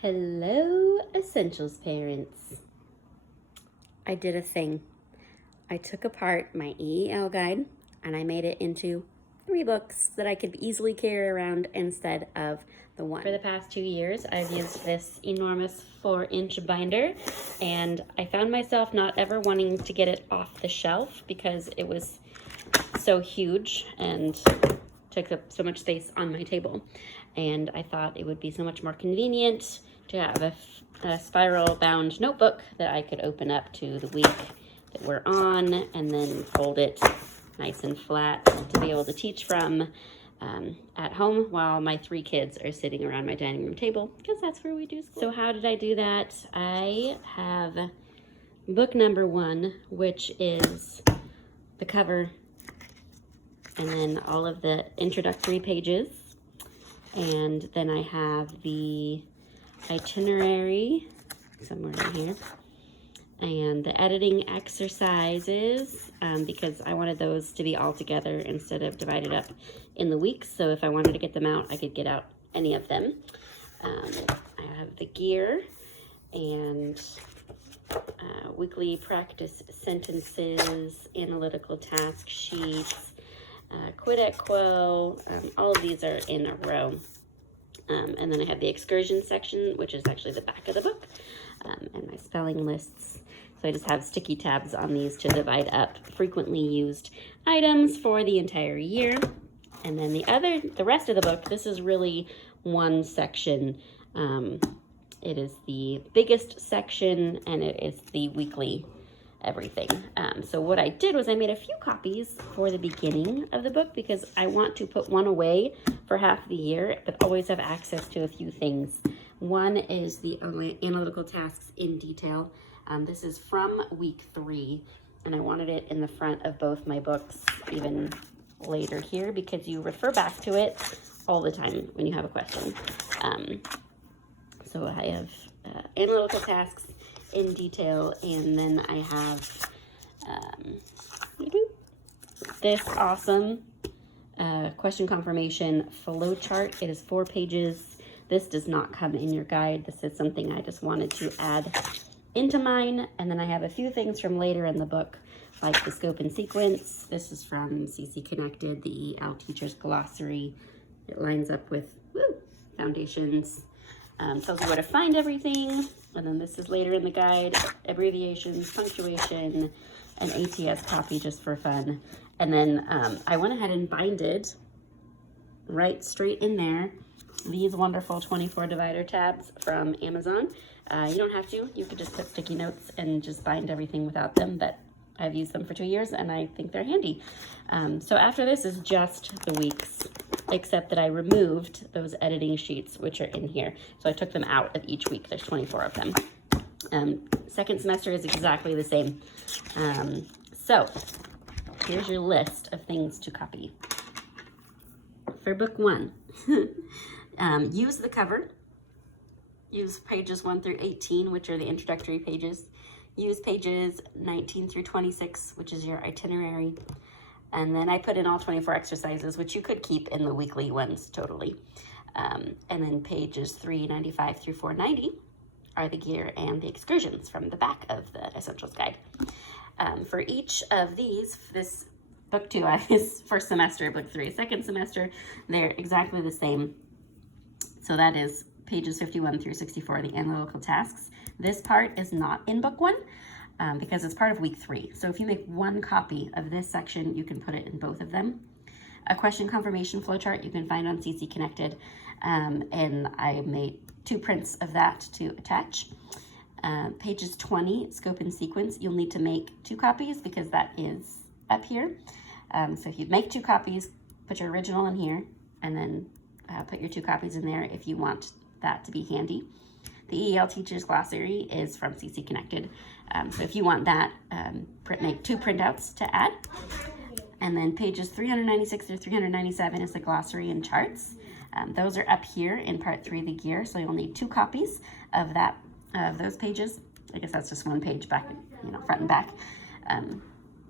Hello, Essentials parents. I did a thing. I took apart my EEL guide and I made it into 3 books that I could easily carry around instead of the one. For the past 2 years, I've used this enormous 4-inch binder, and I found myself not ever wanting to get it off the shelf because it was so huge and took up so much space on my table. And I thought it would be so much more convenient to have a spiral bound notebook that I could open up to the week that we're on and then fold it nice and flat to be able to teach from at home while my 3 kids are sitting around my dining room table, because that's where we do school. So how did I do that? I have book number 1, which is the cover and then all of the introductory pages. And then I have the itinerary somewhere in here and the editing exercises, because I wanted those to be all together instead of divided up in the weeks. So if I wanted to get them out, I could get out any of them. I have the gear and weekly practice sentences, analytical task sheets, quid et quo. All of these are in a row. And then I have the excursion section, which is actually the back of the book, and my spelling lists. So I just have sticky tabs on these to divide up frequently used items for the entire year. And then the rest of the book, this is really one section. It is the biggest section, and it is the weekly everything. So what I did was I made a few copies for the beginning of the book because I want to put one away for half the year, but always have access to a few things. One is the analytical tasks in detail. This is from week 3, and I wanted it in the front of both my books, even later here, because you refer back to it all the time when you have a question. So I have analytical tasks in detail, and then I have this awesome question confirmation flow chart. It is 4 pages. This does not come in your guide. This is something I just wanted to add into mine. And then I have a few things from later in the book, like the scope and sequence. This is from CC Connected, the EEL Teacher's Glossary. It lines up with foundations. Tells you where to find everything. And then this is later in the guide, abbreviations, punctuation, an ATS copy just for fun. And then I went ahead and binded right straight in there these wonderful 24 divider tabs from Amazon. You don't have to. You could just put sticky notes and just bind everything without them, but I've used them for 2 years and I think they're handy. So after this is just the weeks, except that I removed those editing sheets, which are in here. So I took them out of each week. There's 24 of them. Second semester is exactly the same. So here's your list of things to copy. For book 1, use the cover. Use pages 1 through 18, which are the introductory pages. Use pages 19 through 26, which is your itinerary. And then I put in all 24 exercises, which you could keep in the weekly ones totally. And then pages 395 through 490 are the gear and the excursions from the back of the Essentials Guide. For each of these, this book 2 is first semester, book 3 second semester, they're exactly the same. So that is pages 51 through 64, the analytical tasks. This part is not in book 1 because it's part of week 3. So if you make 1 copy of this section, you can put it in both of them. A question confirmation flowchart you can find on CC Connected, and I made 2 prints of that to attach. Pages 20, scope and sequence, you'll need to make 2 copies because that is up here. So if you make 2 copies, put your original in here, and then put your 2 copies in there if you want that to be handy. The EEL Teacher's Glossary is from CC Connected. So if you want that, make 2 printouts to add. And then pages 396 through 397 is the glossary and charts. Those are up here in part 3, the gear. So you'll need 2 copies of those pages. I guess that's just 1 page back, front and back,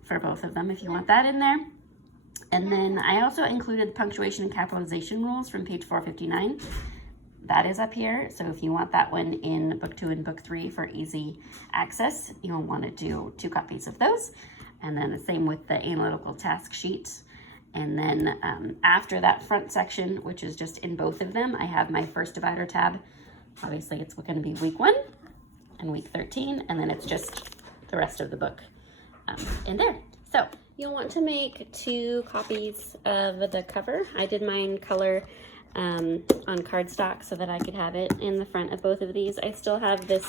for both of them if you want that in there. And then I also included punctuation and capitalization rules from page 459. that is up here. So if you want that one in book 2 and book 3 for easy access, you'll want to do 2 copies of those. And then the same with the analytical task sheet. And then after that front section, which is just in both of them, I have my first divider tab. Obviously it's going to be week 1 and week 13, and then it's just the rest of the book in there. So you'll want to make 2 copies of the cover. I did mine color on cardstock so that I could have it in the front of both of these. I still have this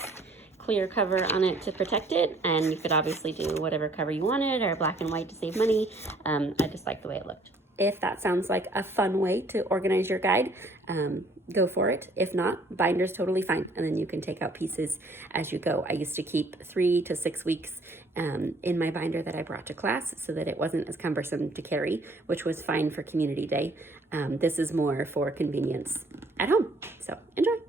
clear cover on it to protect it, and you could obviously do whatever cover you wanted or black and white to save money. I just like the way it looked. If that sounds like a fun way to organize your guide, go for it. If not, binder's totally fine, and then you can take out pieces as you go. I used to keep 3 to 6 weeks in my binder that I brought to class so that it wasn't as cumbersome to carry, which was fine for community day. This is more for convenience at home, so enjoy.